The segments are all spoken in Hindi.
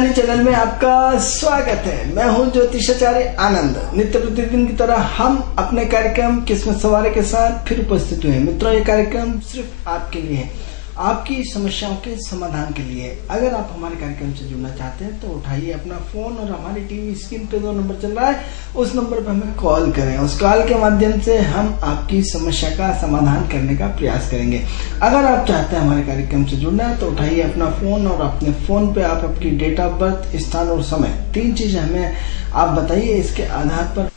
चैनल में आपका स्वागत है। मैं हूं ज्योतिषाचार्य आनंद। नित्य प्रतिदिन की तरह हम अपने कार्यक्रम किस्मत सवारी के साथ फिर उपस्थित हुए हैं। मित्रों, ये कार्यक्रम सिर्फ आपके लिए है, आपकी समस्याओं के समाधान के लिए। अगर आप हमारे कार्यक्रम से जुड़ना चाहते हैं तो उठाइए अपना फोन और हमारी टीवी स्क्रीन पे 2 नंबर चल रहा है, उस नंबर पर हमें कॉल करें। उस कॉल के माध्यम से हम आपकी समस्या का समाधान करने का प्रयास करेंगे। अगर आप चाहते हैं हमारे कार्यक्रम से जुड़ना तो उठाइए अपना फोन और अपने फोन पे आप अपनी डेट ऑफ बर्थ, स्थान और समय, 3 चीजें हमें आप बताइए। इसके आधार पर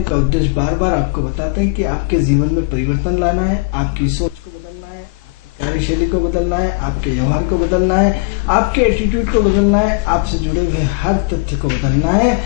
का उद्देश्य बार बार आपको बताते हैं कि आपके जीवन में परिवर्तन लाना है, आपकी सोच को बदलना है, आपकी कार्यशैली को बदलना है, आपके व्यवहार को बदलना है, आपके एटीट्यूड को बदलना है, आपसे जुड़े हुए हर तथ्य को बदलना है।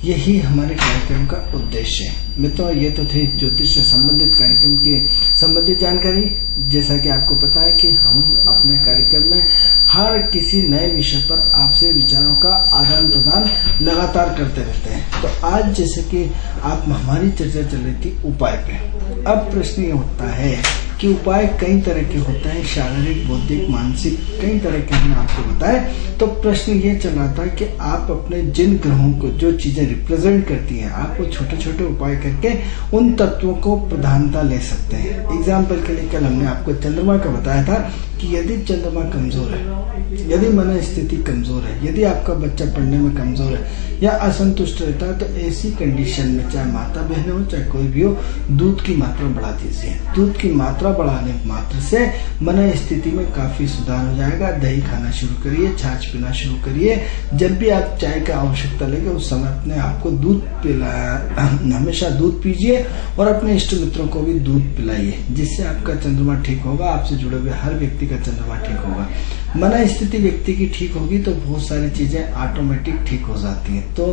यही हमारे कार्यक्रम का उद्देश्य है। मित्रों, ये तो थी ज्योतिष से संबंधित कार्यक्रम की संबंधित जानकारी। जैसा कि आपको पता है कि हम अपने कार्यक्रम में हर किसी नए विषय पर आपसे विचारों का आदान प्रदान लगातार करते रहते हैं। तो आज जैसे कि आप हमारी चर्चा चल रही थी उपाय पे, अब प्रश्न ये उठता है कि उपाय कई तरह के होते हैं, शारीरिक, बौद्धिक, मानसिक, कई तरह के हमने आपको बताए। तो प्रश्न ये चल रहा था कि आप अपने जिन ग्रहों को, जो चीजें रिप्रेजेंट करती हैं, आप वो छोटे छोटे उपाय करके उन तत्वों को प्रधानता ले सकते हैं। एग्जाम्पल के लिए कल हमने आपको चंद्रमा का बताया था कि यदि चंद्रमा कमजोर है, यदि मन स्थिति कमजोर है, यदि आपका बच्चा पढ़ने में कमजोर है या असंतुष्ट रहता है, तो ऐसी कंडीशन में चाहे माता बहन हो चाहे कोई भी हो, दूध की मात्रा बढ़ा दीजिए। दूध की मात्रा बढ़ाने मात्र से मन स्थिति में काफी सुधार हो जाएगा। दही खाना शुरू करिए, छाछ पीना शुरू करिए। जब भी आप चाय की आवश्यकता लगे उस समय अपने आपको दूध पिलाया, हमेशा दूध पीजिए और अपने इष्ट मित्रों को भी दूध पिलाइए, जिससे आपका चंद्रमा ठीक होगा। आपसे जुड़े हुए हर व्यक्ति का चंद्रमा ठीक होगा। मन स्थिति व्यक्ति की ठीक होगी तो बहुत सारी चीजें ऑटोमेटिक ठीक हो जाती हैं। तो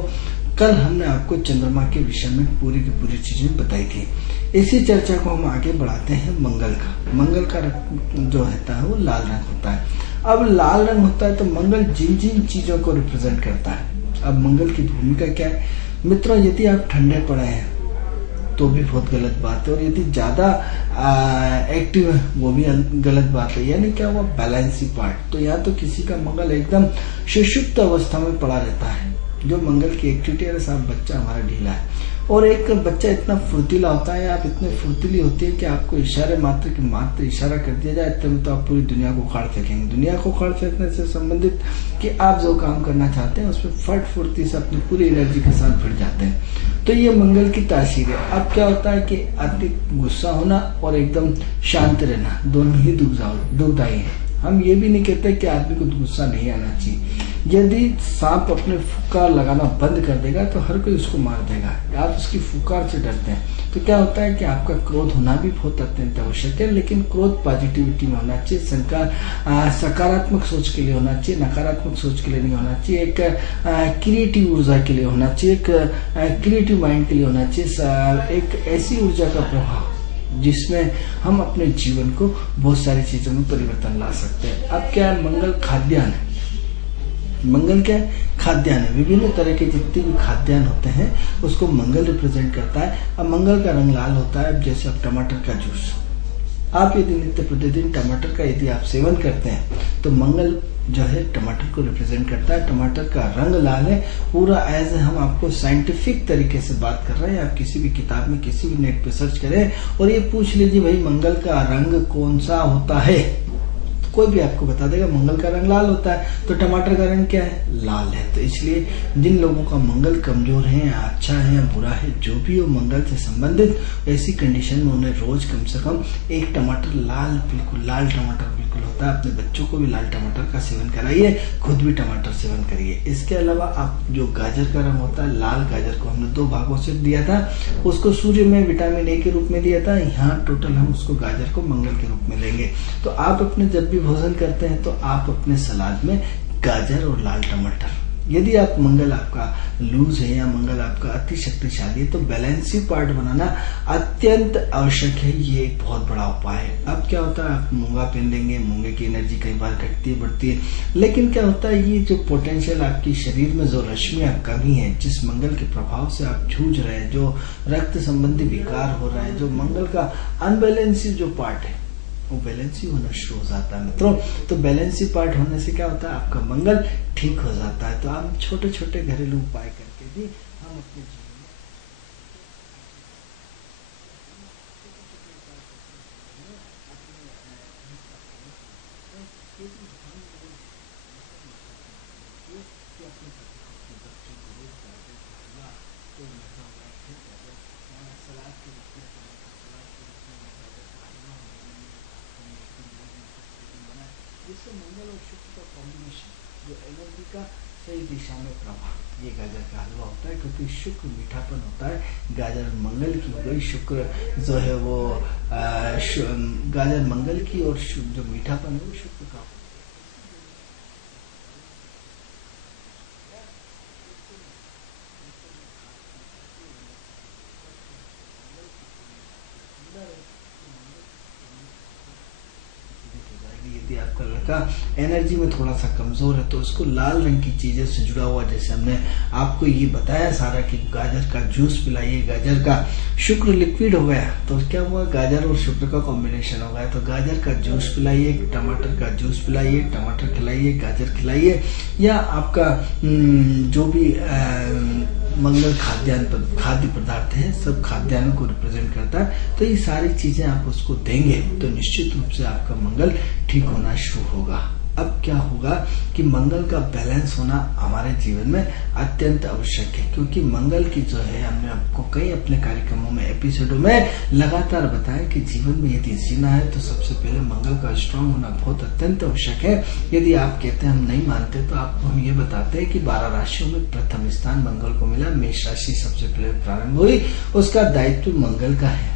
कल हमने आपको चंद्रमा के विषय में पूरी की पूरी चीजें बताई थी। इसी चर्चा को हम आगे बढ़ाते हैं मंगल का। मंगल का जो होता है वो लाल रंग होता है। अब लाल रंग होता है तो मंगल जिन जिन चीजों को रिप्रेजेंट करता है। अब मंगल की भूमिका क्या है मित्रों? यदि आप ठंडे पड़े हैं तो भी बहुत गलत बात है, और यदि ज्यादा एक्टिव है वो भी गलत बात है। यानी क्या हुआ? Valency part. तो यहाँ तो किसी का मंगल एकदम सुषुप्त अवस्था में पड़ा रहता है, जो मंगल की एक्टिविटी है। साहब, बच्चा हमारा ढीला है, और एक बच्चा इतना फुर्तीला होता है, आप इतने फुर्तीली होती है कि आपको इशारे मात्र की मात्र इशारा कर दिया जाए तब तो आप पूरी दुनिया को उखाड़ फेंकेंगे। दुनिया को उखाड़ फेंकने से संबंधित कि आप जो काम करना चाहते हैं उसमें फट फुर्ती से अपनी पूरी एनर्जी के साथ भिड़ जाते हैं। तो ये मंगल की तासीर है। अब क्या होता है कि अधिक गुस्सा होना और एकदम शांत रहना दोनों ही दुखदायी है। हम ये भी नहीं कहते कि आदमी को गुस्सा नहीं आना चाहिए। यदि सांप अपने फुकार लगाना बंद कर देगा तो हर कोई उसको मार देगा। आप उसकी फुकार से डरते हैं तो क्या होता है कि आपका क्रोध होना भी बहुत अत्यंत आवश्यक है, लेकिन क्रोध पॉजिटिविटी में होना चाहिए, सकारात्मक सोच के लिए होना चाहिए, नकारात्मक सोच के लिए नहीं होना चाहिए। एक क्रिएटिव ऊर्जा के लिए होना चाहिए, एक क्रिएटिव माइंड के लिए होना चाहिए, एक ऐसी ऊर्जा का प्रभाव जिसमें हम अपने जीवन को बहुत सारी चीजों में परिवर्तन ला सकते हैं। अब क्या है? मंगल खाद्यान्न है। मंगल क्या है? खाद्यान्न है। विभिन्न तरह के जितने भी खाद्यान्न होते हैं उसको मंगल रिप्रेजेंट करता है। अब मंगल का रंग लाल होता है। जैसे अब टमाटर का जूस, आप यदि नित्य प्रतिदिन टमाटर का यदि आप सेवन करते हैं तो मंगल जो है टमाटर को रिप्रेजेंट करता है। टमाटर का रंग लाल है पूरा। एज हम आपको साइंटिफिक तरीके से बात कर रहे हैं। आप किसी भी किताब में, किसी भी नेट पे सर्च करें और ये पूछ लीजिए भाई मंगल का रंग कौन सा होता है, तो कोई भी आपको बता देगा मंगल का रंग लाल होता है, तो टमाटर का रंग क्या है, लाल है। तो इसलिए जिन लोगों का मंगल कमजोर है या अच्छा है या बुरा है, जो भी हो मंगल से संबंधित, ऐसी कंडीशन में उन्हें रोज कम से कम एक टमाटर, लाल बिल्कुल लाल टमाटर बिल्कुल होता है, अपने बच्चों को भी लाल टमाटर का सेवन कराइए, खुद भी टमाटर सेवन करिए। इसके अलावा आप जो गाजर का रंग होता है, लाल गाजर को हमने 2 भागों से दिया था, उसको सूर्य में विटामिन ए के रूप में दिया था, यहाँ टोटल हम उसको गाजर को मंगल के रूप में लेंगे। तो आप अपने जब भी भोजन करते हैं तो आप अपने सलाद में गाजर और लाल टमाटर, यदि आप मंगल आपका लूज है या मंगल आपका अति शक्तिशाली है, तो बैलेंसी पार्ट बनाना अत्यंत आवश्यक है। ये एक बहुत बड़ा उपाय है। अब क्या होता है, आप मूंगा पहन लेंगे, मूंगे की एनर्जी कई बार घटती है बढ़ती है, लेकिन क्या होता है, ये जो पोटेंशियल आपकी शरीर में जो रश्मियां कमी है, जिस मंगल के प्रभाव से आप जूझ रहे हैं, जो रक्त संबंधी विकार हो रहा है, जो मंगल का अनबैलेंसी जो पार्ट है, वो बैलेंसी होना शुरू हो जाता है मित्रों। तो बैलेंसी पार्ट होने से क्या होता है, आपका मंगल ठीक हो जाता है। तो आप छोटे छोटे घरेलू उपाय करके भी हम अपने जीवन जिससे मंगल और शुक्र का कॉम्बिनेशन, जो एनर्जी का सही दिशा में प्रभाव, ये गाजर का हलवा होता है। क्योंकि शुक्र मीठापन होता है, गाजर मंगल की हो गई, शुक्र जो है वो गाजर मंगल की, और जो मीठापन है वो शुक्र का। यदि आपका लड़का एनर्जी में थोड़ा सा कमजोर है तो उसको लाल रंग की चीजें से जुड़ा हुआ, जैसे हमने आपको ये बताया सारा कि गाजर का जूस पिलाइए, गाजर का, शुक्र लिक्विड हो गया तो क्या हुआ, गाजर और शुक्र का कॉम्बिनेशन हो गया, तो गाजर का जूस पिलाइए, टमाटर का जूस पिलाइए, टमाटर खिलाइए, गाजर खिलाइए, या आपका जो भी मंगल खाद्य पदार्थ है, सब खाद्यान्न को रिप्रेजेंट करता है। तो ये सारी चीजें आप उसको देंगे तो निश्चित रूप से आपका मंगल ठीक होना शुरू होगा। अब क्या होगा कि मंगल का बैलेंस होना हमारे जीवन में अत्यंत आवश्यक है, क्योंकि मंगल की जो है, हमने आपको कई अपने कार्यक्रमों में, एपिसोडों में लगातार बताया कि जीवन में यदि जीना है तो सबसे पहले मंगल का स्ट्रांग होना बहुत अत्यंत आवश्यक है। यदि आप कहते हैं हम नहीं मानते, तो आपको हम ये बताते हैं कि 12 राशियों में प्रथम स्थान मंगल को मिला, मेष राशि सबसे पहले प्रारंभ हुई, उसका दायित्व मंगल का है।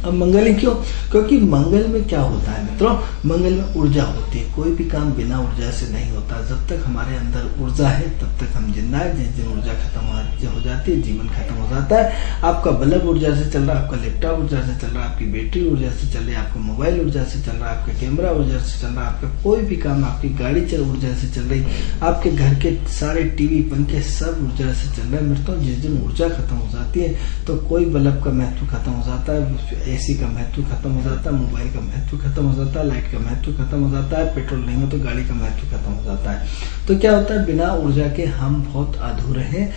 अब मंगल ही क्यों, क्योंकि मंगल में क्या होता है मित्रों, मंगल में ऊर्जा होती है, कोई भी काम बिना ऊर्जा से नहीं होता। जब तक हमारे अंदर ऊर्जा है तब तक हम जिंदा है, जिस दिन ऊर्जा खत्म हो जाती है, जीवन खत्म हो जाता है। आपका बल्ब ऊर्जा से चल रहा है, आपका लैपटॉप ऊर्जा से चल रहा है, आपकी बैटरी ऊर्जा से चल रही है, आपका मोबाइल ऊर्जा से चल रहा है, आपका कैमरा ऊर्जा से चल रहा है, आपका कोई भी काम, आपकी गाड़ी ऊर्जा से चल रही, आपके घर के सारे टीवी पंखे सब ऊर्जा से चल रहे हैं मित्रों। जिस दिन ऊर्जा खत्म हो जाती है तो कोई बल्ब का महत्व खत्म हो जाता है, एसी का महत्व खत्म हो जाता है, मोबाइल का महत्व खत्म हो जाता है, लाइट का महत्व खत्म हो जाता है, पेट्रोल नहीं हो तो गाड़ी का महत्व खत्म हो जाता है। तो क्या होता है, बिना ऊर्जा के हम बहुत अधूरे हैं।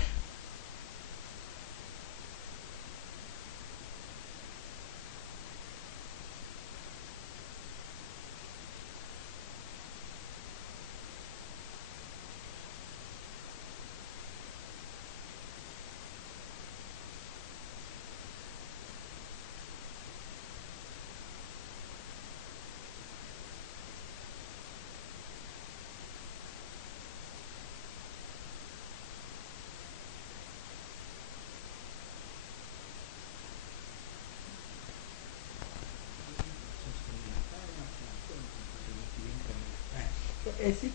तो ऐसी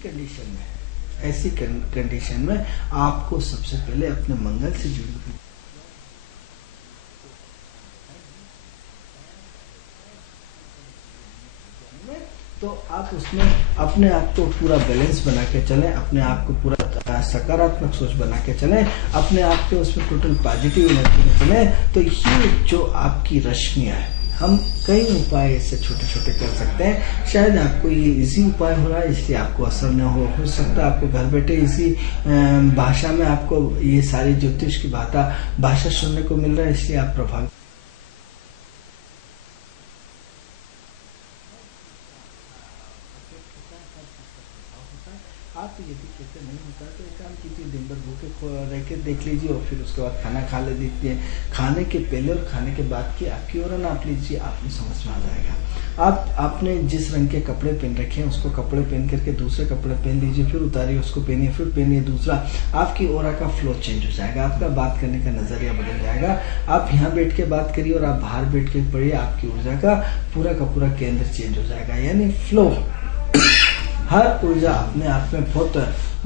कंडीशन में आपको सबसे पहले अपने मंगल से जुड़ी हुई तो आप उसमें अपने आप को पूरा बैलेंस बना के चलें, अपने आप को पूरा सकारात्मक सोच बना के चलें, अपने आप के उसमें टोटल पॉजिटिव एनर्जी में चलें। तो ये जो आपकी रश्मियां है, हम कई उपाय इससे छोटे छोटे कर सकते हैं। शायद आपको ये इजी उपाय हो रहा है इसलिए आपको असर न हो सकता है आपको घर बैठे इसी भाषा में आपको ये सारी ज्योतिष की भाषा सुनने को मिल रहा है, इसलिए आप प्रभावित आप यदि कहते नहीं होता तो एक काम कीजिए, दिन भर भूखे रह के देख लीजिए और फिर उसके बाद खाना खा ले दीजिए। खाने के पहले और खाने के बाद की आपकी ओर नाप लीजिए, आपको समझ में आ जाएगा। आपने जिस रंग के कपड़े पहन रखे हैं उसको कपड़े पहन करके दूसरे कपड़े पहन लीजिए, फिर उतारिए उसको पहनिए, फिर पहनिए दूसरा। आपकी ओरा का फ्लो चेंज हो जाएगा, आपका बात करने का नजरिया बदल जाएगा। आप यहाँ बैठ के बात करिए और आप बाहर बैठ के पढ़िए, आपकी ऊर्जा का पूरा केंद्र चेंज हो जाएगा, यानी फ्लो। हर ऊर्जा अपने आप में बहुत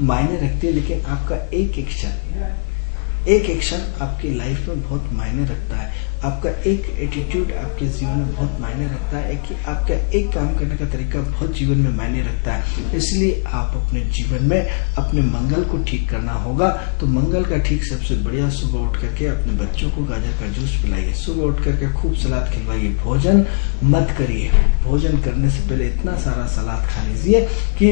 मायने रखती है, लेकिन आपका एक एक्शन आपकी लाइफ में बहुत मायने रखता है। आपका एक एटीट्यूड आपके जीवन में बहुत मायने रखता है, कि आपका एक काम करने का तरीका बहुत जीवन में मायने रखता है। इसलिए आप अपने जीवन में अपने मंगल को ठीक करना होगा। तो मंगल का ठीक सबसे बढ़िया, सुबह उठ करके अपने बच्चों को गाजर का जूस पिलाइए, सुबह उठ करके खूब सलाद खिलवाइए। भोजन मत करिए, भोजन करने से पहले इतना सारा सलाद खा लीजिए कि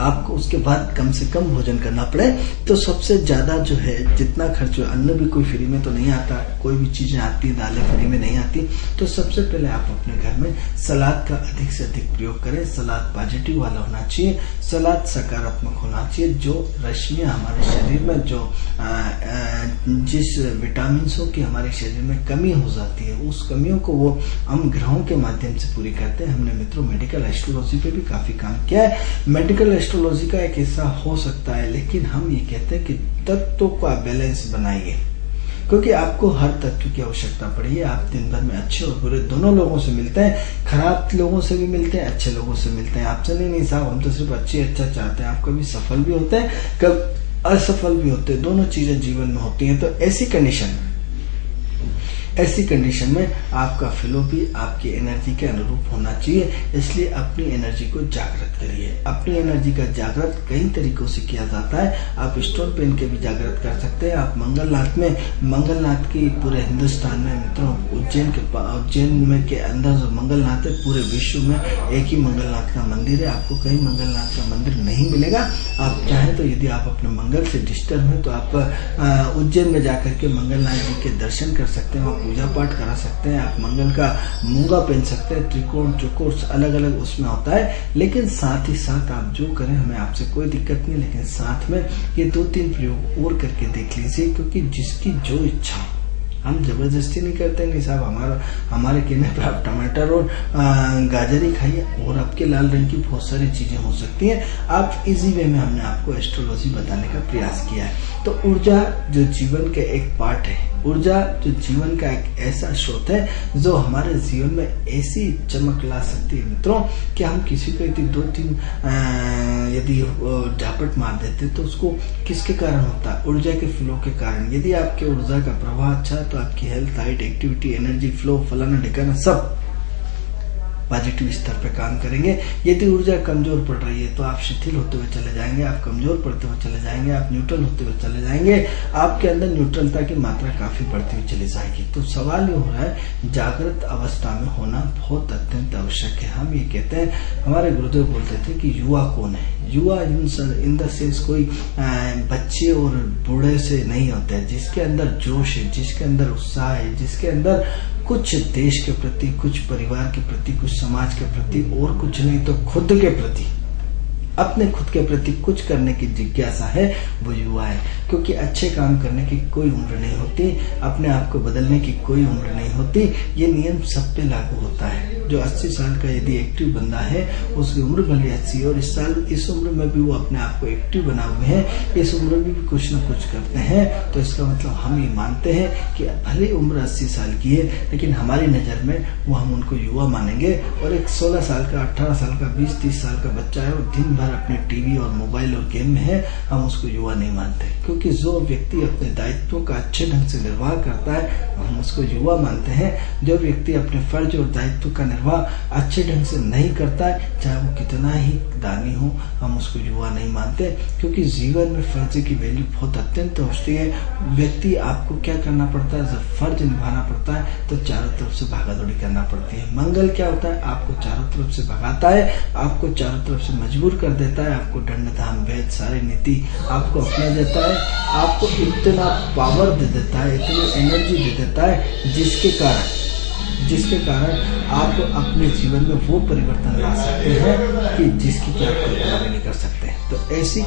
आपको उसके बाद कम से कम भोजन करना पड़े। तो सबसे ज्यादा जो है जितना खर्च हो, अन्न भी कोई फ्री में तो नहीं आता, कोई भी चीजें आती है, दालें फ्री में नहीं आती। तो सबसे पहले आप अपने घर में सलाद का अधिक से अधिक प्रयोग करें। सलाद पॉजिटिव वाला होना चाहिए, सलाद सकारात्मक होना चाहिए। जो रश्मियां हमारे शरीर में, जो जिस विटामिन की हमारे शरीर में कमी हो जाती है, उस कमियों को वो हम ग्रहों के माध्यम से पूरी करते हैं। हमने मित्रों मेडिकल एस्ट्रोलॉजी पे भी काफी काम किया है। मेडिकल एस्ट्रोलॉजी का एक हिस्सा हो सकता है, लेकिन हम ये कहते हैं कि तत्वों का बैलेंस बनाइए, क्योंकि आपको हर तत्व की आवश्यकता पड़ी है। आप दिन भर में अच्छे और बुरे दोनों लोगों से मिलते हैं, खराब लोगों से भी मिलते हैं, अच्छे लोगों से मिलते हैं। आपसे नहीं साहब, हम तो सिर्फ अच्छा चाहते हैं। आप कभी सफल भी होते हैं, कभी असफल भी होते हैं, दोनों चीजें जीवन में होती हैं। तो ऐसी कंडीशन में आपका फ्लो भी आपकी एनर्जी के अनुरूप होना चाहिए। इसलिए अपनी एनर्जी को जागृत करिए। अपनी एनर्जी का जागृत कई तरीकों से किया जाता है। आप स्टोन पेन के भी जागृत कर सकते हैं। आप मंगलनाथ की पूरे हिंदुस्तान में मित्रों, उज्जैन में के अंदर जो मंगलनाथ है, पूरे विश्व में एक ही मंगलनाथ का मंदिर है। आपको कहीं मंगलनाथ का मंदिर नहीं मिलेगा। आप चाहें तो यदि आप अपने मंगल से डिस्टर्ब हैं तो आप उज्जैन में जाकर के मंगलनाथ जी के दर्शन कर सकते हैं, पूजा पाठ करा सकते हैं। आप मंगल का मूंगा पहन सकते हैं, त्रिकोण चौकोर अलग अलग उसमें होता है। लेकिन साथ ही साथ आप जो करें, हमें आपसे कोई दिक्कत नहीं, लेकिन साथ में ये 2-3 प्रयोग और करके देख लीजिए, क्योंकि जिसकी जो इच्छा, हम जबरदस्ती नहीं करते। नहीं साहब, हमारे कहने पर आप टमाटर और गाजर ही खाइए, और आपके लाल रंग की बहुत सारी चीजें हो सकती हैं। आप इजी वे में हमने आपको एस्ट्रोलॉजी बताने का प्रयास किया है। तो ऊर्जा जो जीवन के एक पार्ट है, ऊर्जा जो जीवन का एक ऐसा स्रोत है जो हमारे जीवन में ऐसी चमक ला सकती है मित्रों, कि हम किसी को यदि 2-3 यदि झापट मार देते तो उसको किसके कारण होता है? ऊर्जा के फ्लो के कारण। यदि आपके ऊर्जा का प्रवाह अच्छा है तो आपकी health, height, activity, energy flow, फलाना ढिकाना सब पॉजिटिव स्तर पे काम करेंगे। यदि ऊर्जा कमजोर पड़ रही है तो आप शिथिल होते हुए चले जाएंगे, आप कमजोर पड़ते हुए चले जाएंगे, आप न्यूट्रल होते हुए चले जाएंगे, आपके अंदर न्यूट्रलता की मात्रा काफी बढ़ती हुई चली जाएगी। तो सवाल ये हो रहा है, जागृत अवस्था में होना बहुत अत्यंत आवश्यक है। हम ये कहते हैं, हमारे गुरुदेव बोलते थे कि युवा कौन है? युवा इन द सेंस कोई बच्चे और बूढ़े से नहीं होता है। जिसके अंदर जोश है, जिसके अंदर उत्साह है, जिसके अंदर कुछ देश के प्रति, कुछ परिवार के प्रति, कुछ समाज के प्रति, और कुछ नहीं तो खुद के प्रति, अपने खुद के प्रति कुछ करने की जिज्ञासा है, वो युवा है। क्योंकि अच्छे काम करने की कोई उम्र नहीं होती, अपने आप को बदलने की कोई उम्र नहीं होती। ये नियम सब पे लागू होता है। जो 80 साल का यदि एक्टिव बंदा है, उसकी उम्र भले 80 और इस उम्र में भी वो अपने आप को एक्टिव बना हुए हैं, इस उम्र में भी कुछ न कुछ करते हैं, तो इसका मतलब हम ये मानते हैं कि भले उम्र 80 साल की है, लेकिन हमारी नजर में वो हम उनको युवा मानेंगे। और एक 16 साल का, 18 साल का, 20-30 साल का बच्चा है, वो दिन भर अपने टीवी और मोबाइल और गेम में है, हम उसको युवा नहीं मानते। क्योंकि जो व्यक्ति अपने दायित्वों का अच्छे ढंग से निर्वाह करता है, हम उसको युवा मानते हैं। जो व्यक्ति अपने फर्ज और दायित्व का निर्वाह अच्छे ढंग से नहीं करता है, चाहे वो कितना ही दानी हो, हम उसको युवा नहीं मानते। क्योंकि जीवन में फर्ज की वैल्यू बहुत अत्यंत होती है। व्यक्ति आपको क्या करना पड़ता है? जब फर्ज निभाना पड़ता है तो चारों तरफ से भागादौड़ी करना पड़ती है। मंगल क्या होता है? आपको चारों तरफ से भगाता है, आपको चारों तरफ से मजबूर कर देता है, आपको दंड धाम वेद सारी नीति आपको अपना देता है, आपको इतना पावर दे देता है, इतनी एनर्जी दे देता है, जिसके कारण जिसके कारण आप अपने जीवन में वो परिवर्तन ला सकते हैं कि जिसकी कि आप कल्पना भी नहीं कर सकते। तो ऐसी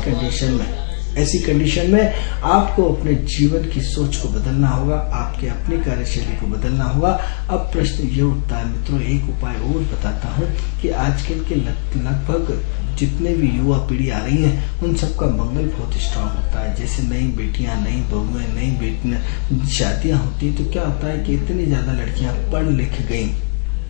कंडीशन में आपको अपने जीवन की सोच को बदलना होगा, आपके अपनी कार्यशैली को बदलना होगा। अब प्रश्न ये उठता है मित्रों, एक उपाय और बताता हूँ कि आजकल के लगभग जितने भी युवा पीढ़ी आ रही है उन सबका मंगल बहुत स्ट्रांग होता है। जैसे नई बेटियां, नई बहुएं, नई बेटियां शादियां होती हैं तो क्या होता है कि इतनी ज्यादा लड़कियां पढ़ लिख गई,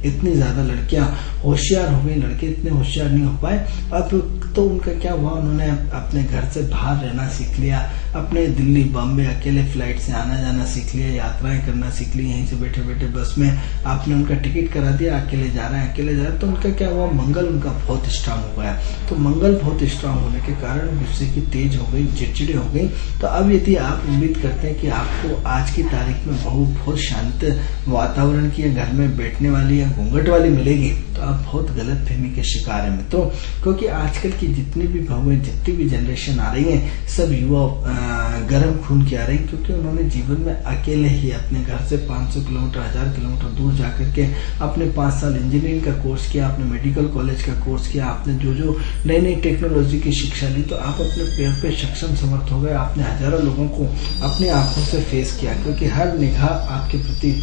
इतनी ज्यादा लड़कियां होशियार हो गई, लड़के इतने होशियार नहीं हो पाए। अब तो उनका क्या हुआ, उन्होंने अपने घर से बाहर रहना सीख लिया, अपने दिल्ली बॉम्बे अकेले फ्लाइट से आना जाना सीख लिया, यात्राएं करना सीख ली, यहीं से बैठे बैठे बस में आपने उनका टिकट करा दिया, अकेले जा रहे हैं। तो उनका क्या हुआ, मंगल उनका बहुत स्ट्रांग हो गया। तो मंगल बहुत स्ट्रांग होने के कारण गुस्से की तेज हो गई, चिड़चिड़े हो गई। तो अब यदि आप उम्मीद करते हैं कि आपको आज की तारीख में बहू बहुत शांत वातावरण की घर में बैठने वाली या घूंघट वाली मिलेगी, तो आप बहुत गलत फहमी के शिकार हैं मित्रों। क्योंकि आजकल की जितनी भी बहुएं, जितनी भी जनरेशन आ रही है, सब युवा गर्म खून की आ रही, क्योंकि उन्होंने जीवन में अकेले ही अपने घर से 500 किलोमीटर 1000 किलोमीटर दूर जाकर के अपने 5 साल इंजीनियरिंग का कोर्स किया, आपने मेडिकल कॉलेज का कोर्स किया, आपने जो नई नई टेक्नोलॉजी की शिक्षा ली, तो आप अपने पैर पे सक्षम समर्थ हो गए। आपने हजारों लोगों को अपनी आंखों से फेस किया, क्योंकि हर निगाह आपके प्रति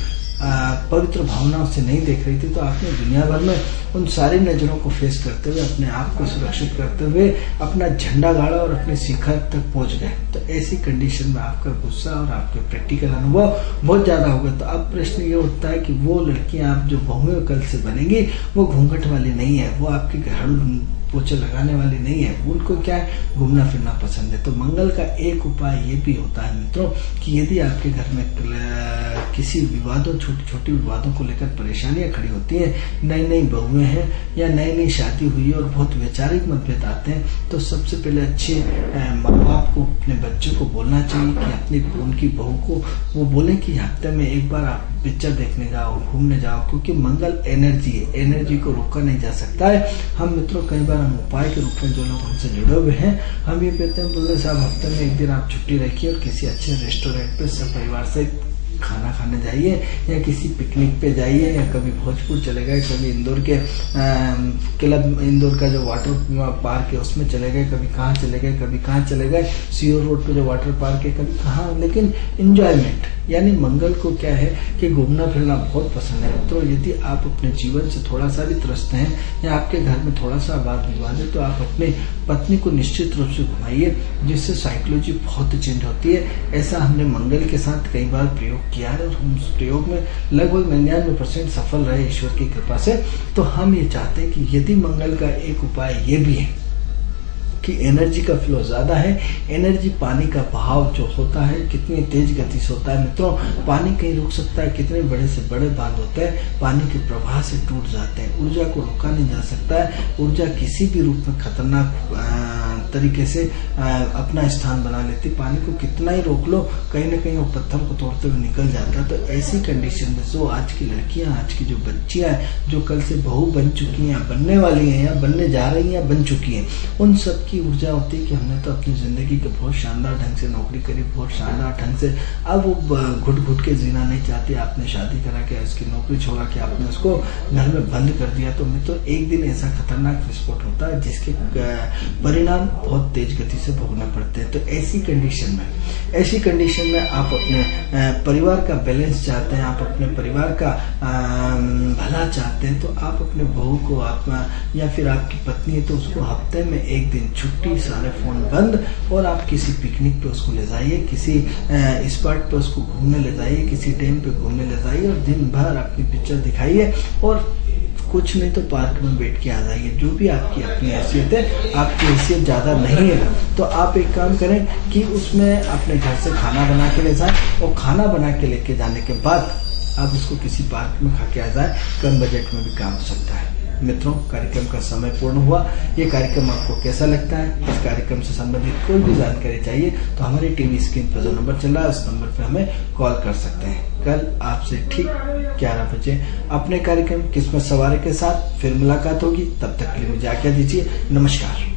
पवित्र भावनाओं से नहीं देख रही थी। तो आपने दुनिया भर में उन सारी नजरों को फेस करते हुए, अपने आप को सुरक्षित करते हुए अपना झंडा गाड़ा और अपने शिखर तक पहुंच गए। तो ऐसी कंडीशन में आपका गुस्सा और आपके प्रैक्टिकल अनुभव बहुत ज्यादा होगा। तो अब प्रश्न ये उठता है कि वो लड़कियां आप जो बहुएं कल से बनेंगी, वो घूंघट वाली नहीं है, वो आपके घर पोछे लगाने वाली नहीं है, उनको क्या है, घूमना फिरना पसंद है। तो मंगल का एक उपाय ये भी होता है मित्रों कि यदि आपके घर में किसी विवादों, छोटी छोटी विवादों को लेकर परेशानियां खड़ी होती हैं, नई नई बहुएं हैं या नई नई शादी हुई है और बहुत वैचारिक मतभेद आते हैं, तो सबसे पहले अच्छे माँ बाप को अपने बच्चों को बोलना चाहिए कि अपनी उनकी बहू को वो बोले कि हफ्ते में एक बार आप पिक्चर देखने जाओ, घूमने जाओ, क्योंकि मंगल एनर्जी है, एनर्जी को रोका नहीं जा सकता है। हम मित्रों कई बार हम उपाय के रूप में जो लोग हमसे जुड़े हुए हैं, हम ये कहते हैं, बोले साहब हफ्ते में एक दिन आप छुट्टी रखिए और किसी अच्छे रेस्टोरेंट पे सब परिवार से खाना खाने जाइए, या किसी पिकनिक पे जाइए, या कभी भोजपुर चले गए, कभी इंदौर के क्लब, इंदौर का जो वाटर पार्क है उसमें चले गए, कभी कहाँ चले गए, कभी कहाँ चले गए, सीओ रोड पे जो वाटर पार्क है कभी कहाँ, लेकिन इंजॉयमेंट। यानी मंगल को क्या है कि घूमना फिरना बहुत पसंद है। तो यदि आप अपने जीवन से थोड़ा सा भी त्रस्त हैं या आपके घर में थोड़ा सा वाद विवाद है, तो आप अपनी पत्नी को निश्चित रूप से घुमाइए, जिससे साइकोलॉजी बहुत चेंज होती है। ऐसा हमने मंगल के साथ कई बार प्रयोग किया है और हम उस प्रयोग में लगभग 99% सफल रहे ईश्वर की कृपा से। तो हम ये चाहते हैं कि यदि मंगल का एक उपाय ये भी है कि एनर्जी का फ्लो ज्यादा है, एनर्जी पानी का बहाव जो होता है कितनी तेज गति से होता है मित्रों, पानी कहीं रुक सकता है, कितने बड़े से बड़े बांध होते हैं, पानी के प्रवाह से टूट जाते हैं, ऊर्जा को रोका नहीं जा सकता है। ऊर्जा किसी भी रूप में खतरनाक तरीके से अपना स्थान बना लेती, पानी को कितना ही रोक लो कहीं ना कहीं वो पत्थर को तोड़ते हुए निकल जाता है। तो ऐसी कंडीशन में जो आज की लड़कियां, आज की जो बच्चियां जो कल से बहू बन चुकी हैं, बनने वाली हैं या बनने जा रही हैं या बन चुकी हैं, उन सब की ऊर्जा होती है कि हमने तो अपनी जिंदगी के बहुत शानदार ढंग से नौकरी करी, बहुत शानदार ढंग से, अब वो घुट घुट के जीना नहीं चाहती, आपने शादी करा के उसकी नौकरी छोड़ा के आपने उसको घर में बंद कर दिया। तो मित्रों एक दिन ऐसा खतरनाक विस्फोट होता है जिसके परिणाम बहुत तेज गति से भोगने पड़ते हैं। तो ऐसी कंडीशन में आप अपने परिवार का बैलेंस चाहते हैं, आप अपने परिवार का भला चाहते हैं, तो आप अपने बहू को, आप या फिर आपकी पत्नी है तो उसको हफ्ते में एक दिन छुट्टी, सारे फोन बंद, और आप किसी पिकनिक पे उसको ले जाइए, किसी स्पॉट पे उसको घूमने ले जाइए, किसी डैम पे घूमने ले जाइए और दिन भर अपनी पिक्चर दिखाइए, और कुछ नहीं तो पार्क में बैठ के आ जाइए। जो भी आपकी अपनी हैसियत है, आपकी हैसियत ज्यादा नहीं है तो आप एक काम करें कि उसमें अपने घर से खाना बना के ले जाएं, और खाना बना के लेके जाने के बाद आप उसको किसी पार्क में खा के आ जाए, कम बजट में भी काम हो सकता है। मित्रों कार्यक्रम का समय पूर्ण हुआ। ये कार्यक्रम आपको कैसा लगता है, इस कार्यक्रम से संबंधित कोई भी जानकारी चाहिए तो हमारी टीवी स्क्रीन पर जो नंबर चल रहा है उस नंबर पर हमें कॉल कर सकते हैं। कल आपसे ठीक 11 बजे अपने कार्यक्रम किस्मत सवारी के साथ फिर मुलाकात होगी। तब तक के लिए मुझे आज्ञा दीजिए। नमस्कार।